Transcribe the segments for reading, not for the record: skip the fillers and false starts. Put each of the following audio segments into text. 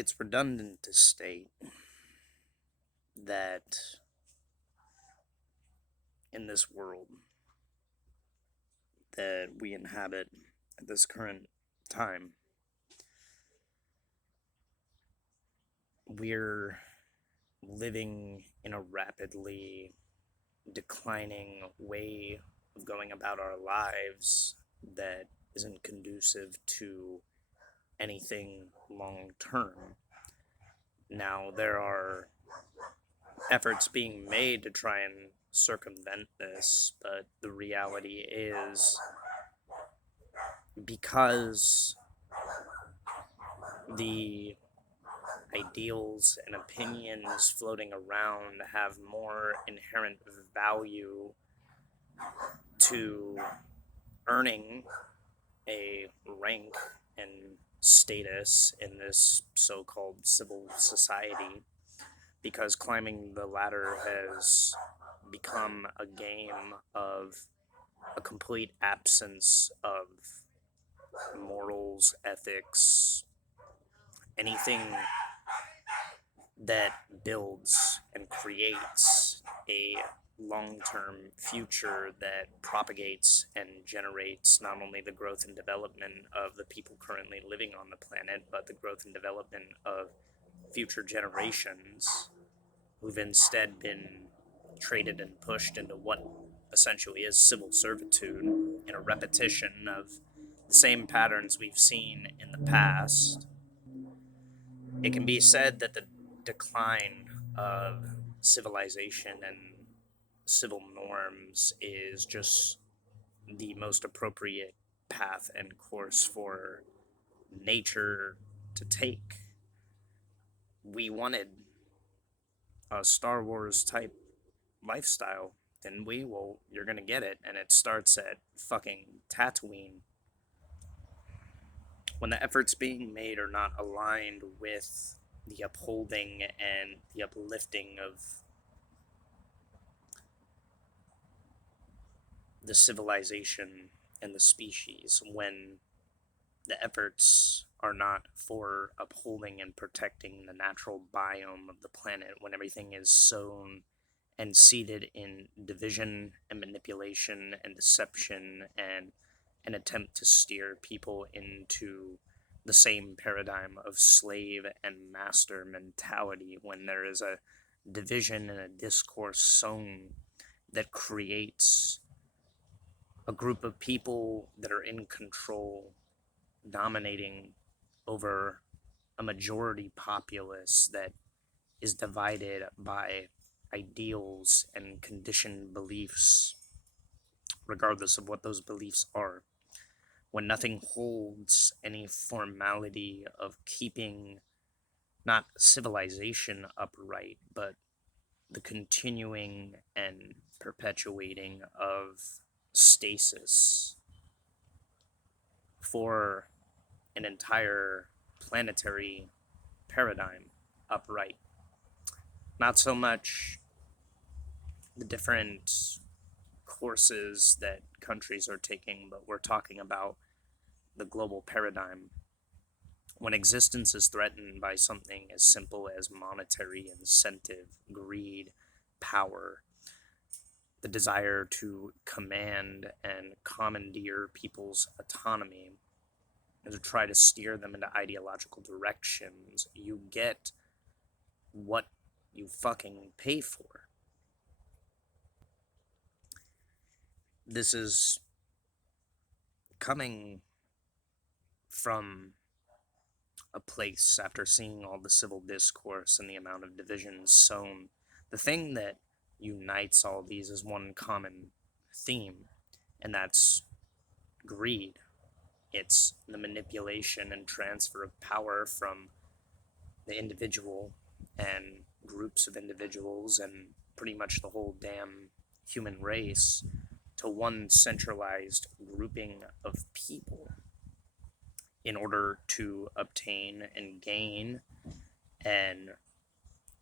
It's redundant to state that in this world that we inhabit at this current time, we're living in a rapidly declining way of going about our lives that isn't conducive to anything long term. Now, there are efforts being made to try and circumvent this, but the reality is because the ideals and opinions floating around have more inherent value to earning a rank and status in this so-called civil society, because climbing the ladder has become a game of a complete absence of morals, ethics, anything that builds and creates a long-term future that propagates and generates not only the growth and development of the people currently living on the planet, but the growth and development of future generations who've instead been traded and pushed into what essentially is civil servitude in a repetition of the same patterns we've seen in the past. It can be said that the decline of civilization and civil norms is just the most appropriate path and course for nature to take. We wanted a Star Wars type lifestyle, didn't we? Well, you're gonna get it, and it starts at fucking Tatooine. When the efforts being made are not aligned with the upholding and the uplifting of the civilization and the species, when the efforts are not for upholding and protecting the natural biome of the planet, when everything is sown and seeded in division and manipulation and deception and an attempt to steer people into the same paradigm of slave and master mentality, when there is a division and a discourse sown that creates a group of people that are in control, dominating over a majority populace that is divided by ideals and conditioned beliefs, regardless of what those beliefs are. When nothing holds any formality of keeping not civilization upright, but the continuing and perpetuating of stasis for an entire planetary paradigm upright. Not so much the different courses that countries are taking, but we're talking about the global paradigm. When existence is threatened by something as simple as monetary incentive, greed, power, the desire to command and commandeer people's autonomy, and to try to steer them into ideological directions, you get what you fucking pay for. This is coming from a place after seeing all the civil discourse and the amount of divisions sown. The thing that unites all these is one common theme, and that's greed. It's the manipulation and transfer of power from the individual and groups of individuals and pretty much the whole damn human race to one centralized grouping of people in order to obtain and gain an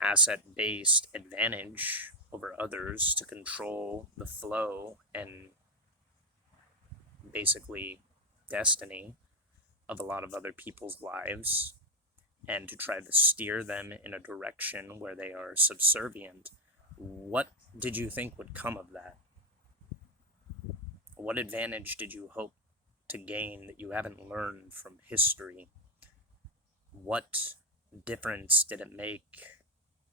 asset-based advantage over others, to control the flow and basically destiny of a lot of other people's lives, and to try to steer them in a direction where they are subservient. What did you think would come of that? What advantage did you hope to gain that you haven't learned from history? What difference did it make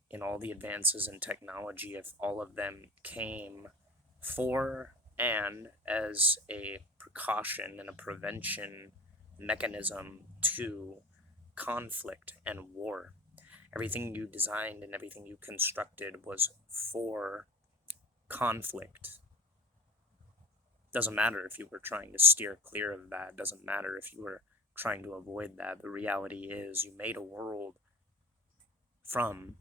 in all the advances in technology if all of them came for and as a precaution and a prevention mechanism to conflict and war? Everything you designed and everything you constructed was for conflict. Doesn't matter if you were trying to steer clear of that. Doesn't matter if you were trying to avoid that. The reality is you made a world from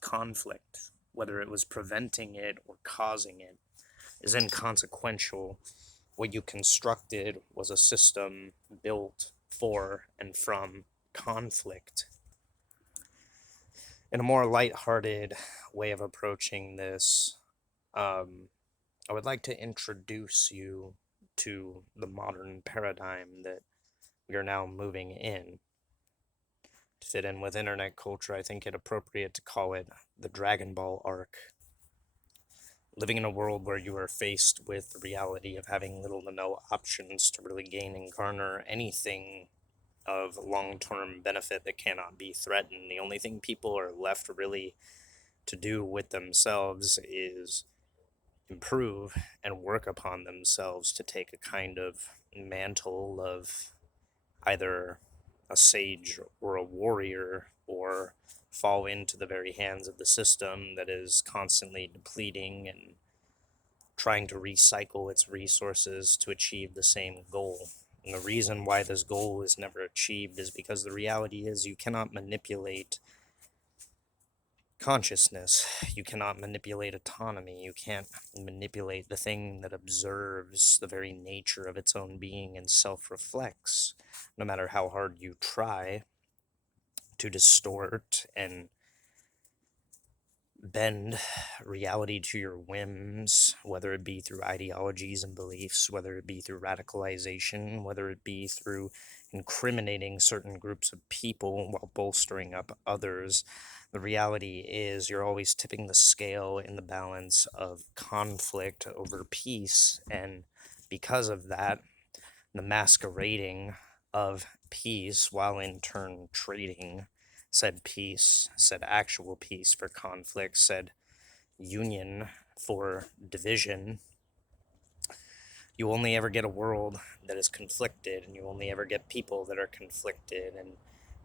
conflict. Whether it was preventing it or causing it is inconsequential. What you constructed was a system built for and from conflict. In a more lighthearted way of approaching this, I would like to introduce you to the modern paradigm that we are now moving in. To fit in with internet culture, I think it appropriate to call it the Dragon Ball arc. Living in a world where you are faced with the reality of having little to no options to really gain and garner anything of long-term benefit that cannot be threatened. The only thing people are left really to do with themselves is improve and work upon themselves to take a kind of mantle of either a sage or a warrior, or fall into the very hands of the system that is constantly depleting and trying to recycle its resources to achieve the same goal. And the reason why this goal is never achieved is because the reality is you cannot manipulate consciousness. You cannot manipulate autonomy. You can't manipulate the thing that observes the very nature of its own being and self-reflects, no matter how hard you try to distort and bend reality to your whims, whether it be through ideologies and beliefs, whether it be through radicalization, whether it be through incriminating certain groups of people while bolstering up others. The reality is you're always tipping the scale in the balance of conflict over peace, and because of that, the masquerading of peace while in turn trading said peace, said actual peace for conflict, said union for division. You only ever get a world that is conflicted, and you only ever get people that are conflicted, and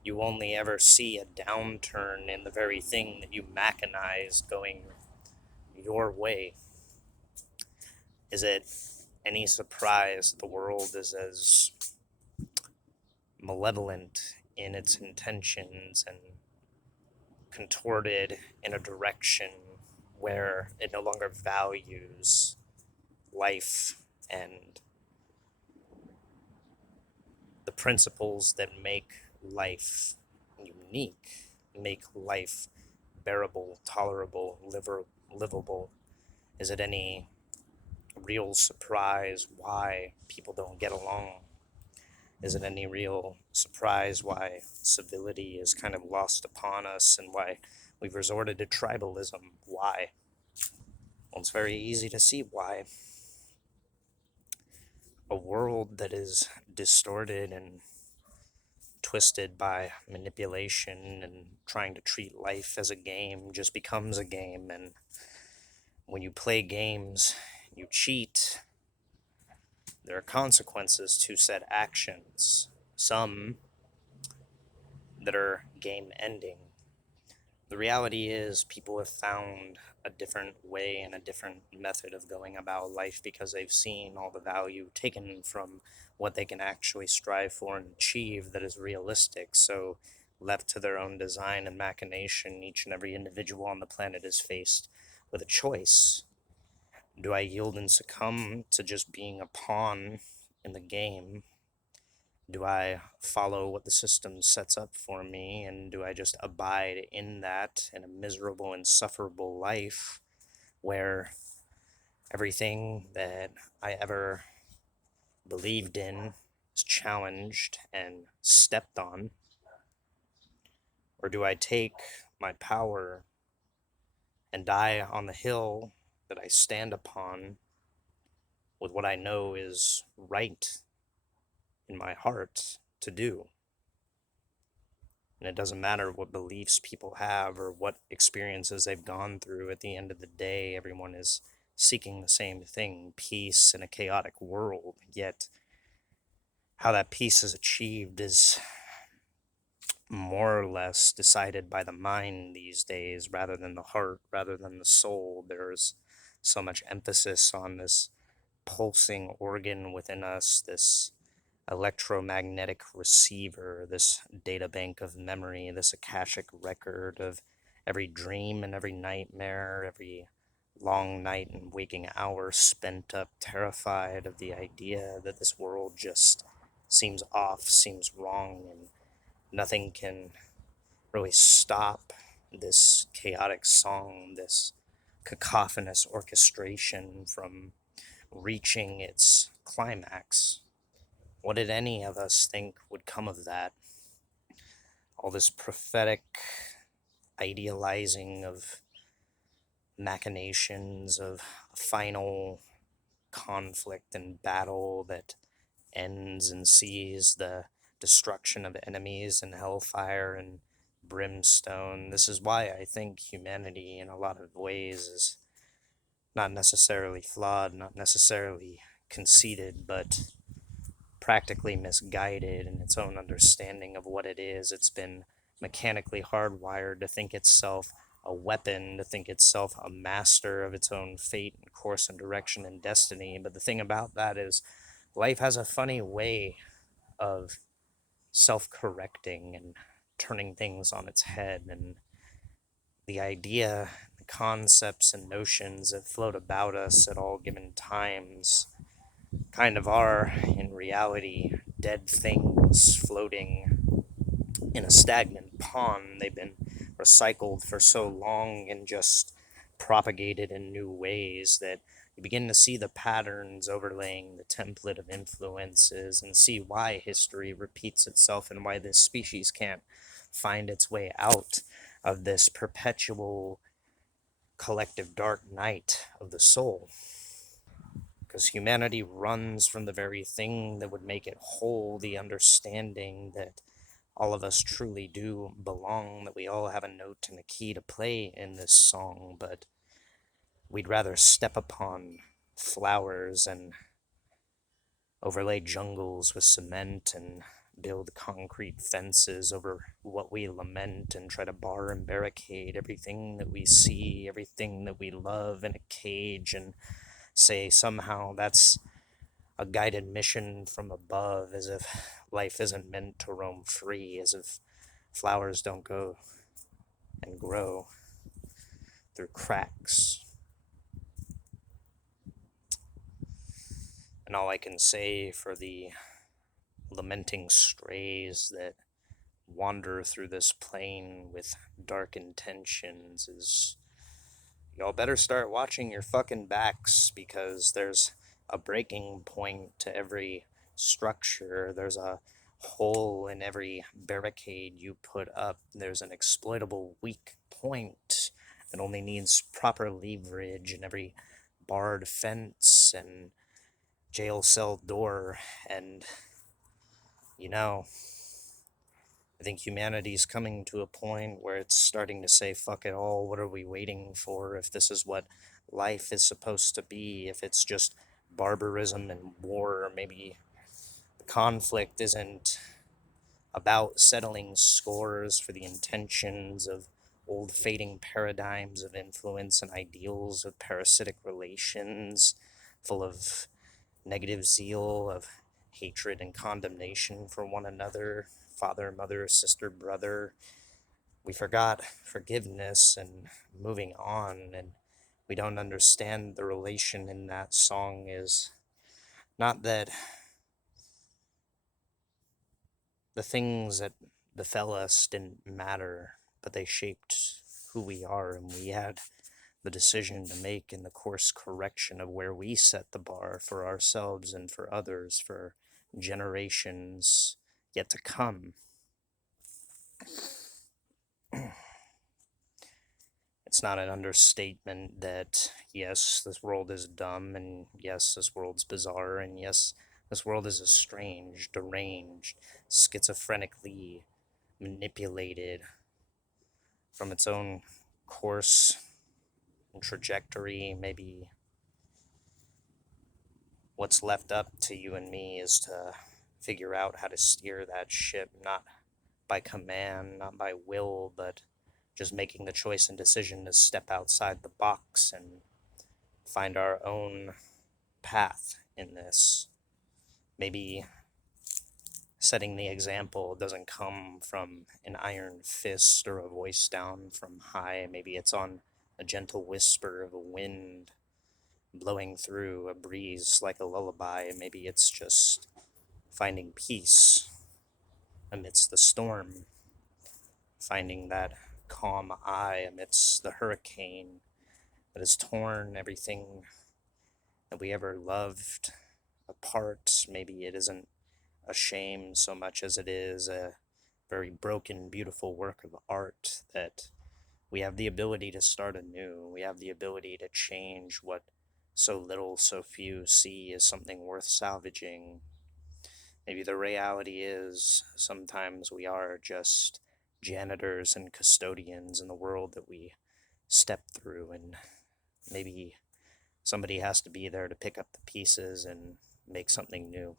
you only ever see a downturn in the very thing that you mechanize going your way. Is it any surprise the world is as malevolent in its intentions and contorted in a direction where it no longer values life and the principles that make life unique, make life bearable, tolerable, livable? Is it any real surprise why people don't get along? Is it any real surprise why civility is kind of lost upon us and why we've resorted to tribalism? Why? Well, it's very easy to see why. A world that is distorted and twisted by manipulation and trying to treat life as a game just becomes a game, and when you play games, you cheat. There are consequences to said actions, some that are game ending. The reality is people have found a different way and a different method of going about life because they've seen all the value taken from what they can actually strive for and achieve that is realistic. So left to their own design and machination, each and every individual on the planet is faced with a choice. Do I yield and succumb to just being a pawn in the game? Do I follow what the system sets up for me, and do I just abide in that in a miserable, insufferable life where everything that I ever believed in is challenged and stepped on? Or do I take my power and die on the hill that I stand upon with what I know is right in my heart to do? And it doesn't matter what beliefs people have or what experiences they've gone through. At the end of the day, everyone is seeking the same thing, peace in a chaotic world. Yet, how that peace is achieved is more or less decided by the mind these days rather than the heart, rather than the soul. There's so much emphasis on this pulsing organ within us, this electromagnetic receiver, this data bank of memory, this akashic record of every dream and every nightmare, every long night and waking hour spent up, terrified of the idea that this world just seems off, seems wrong, and nothing can really stop this chaotic song, this cacophonous orchestration from reaching its climax. What did any of us think would come of that? All this prophetic idealizing of machinations, of a final conflict and battle that ends and sees the destruction of enemies and hellfire and brimstone. This is why I think humanity, in a lot of ways, is not necessarily flawed, not necessarily conceited, but practically misguided in its own understanding of what it is. It's been mechanically hardwired to think itself a weapon, to think itself a master of its own fate and course and direction and destiny. But the thing about that is, life has a funny way of self correcting and turning things on its head. And the idea, the concepts, and notions that float about us at all given times kind of are, in reality, dead things floating in a stagnant pond. They've been recycled for so long and just propagated in new ways that you begin to see the patterns overlaying the template of influences and see why history repeats itself and why this species can't find its way out of this perpetual collective dark night of the soul. Because humanity runs from the very thing that would make it whole, the understanding that all of us truly do belong, that we all have a note and a key to play in this song, but we'd rather step upon flowers and overlay jungles with cement and build concrete fences over what we lament and try to bar and barricade everything that we see, everything that we love in a cage, and say somehow that's a guided mission from above, as if life isn't meant to roam free, as if flowers don't go and grow through cracks. And all I can say for the lamenting strays that wander through this plane with dark intentions is, y'all better start watching your fucking backs, because there's a breaking point to every structure. There's a hole in every barricade you put up. There's an exploitable weak point that only needs proper leverage in every barred fence and jail cell door. And, you know, I think humanity's coming to a point where it's starting to say, fuck it all, what are we waiting for? If this is what life is supposed to be, if it's just barbarism and war, or maybe the conflict isn't about settling scores for the intentions of old fading paradigms of influence and ideals of parasitic relations, full of negative zeal, of hatred and condemnation for one another, father, mother, sister, brother. We forgot forgiveness and moving on, and we don't understand the relation in that song is not that the things that befell us didn't matter, but they shaped who we are, and we had the decision to make in the course correction of where we set the bar for ourselves and for others, for generations yet to come. It's not an understatement that, yes, this world is dumb, and yes, this world's bizarre, and yes, this world is estranged, deranged, schizophrenically manipulated from its own course and trajectory. Maybe what's left up to you and me is to figure out how to steer that ship, not by command, not by will, but just making the choice and decision to step outside the box and find our own path in this. Maybe setting the example doesn't come from an iron fist or a voice down from high. Maybe it's on a gentle whisper of a wind blowing through a breeze like a lullaby. Maybe it's just finding peace amidst the storm, finding that calm eye amidst the hurricane that has torn everything that we ever loved apart. Maybe it isn't a shame so much as it is a very broken, beautiful work of art that we have the ability to start anew. We have the ability to change what so little, so few see as something worth salvaging. Maybe the reality is sometimes we are just janitors and custodians in the world that we step through, and maybe somebody has to be there to pick up the pieces and make something new.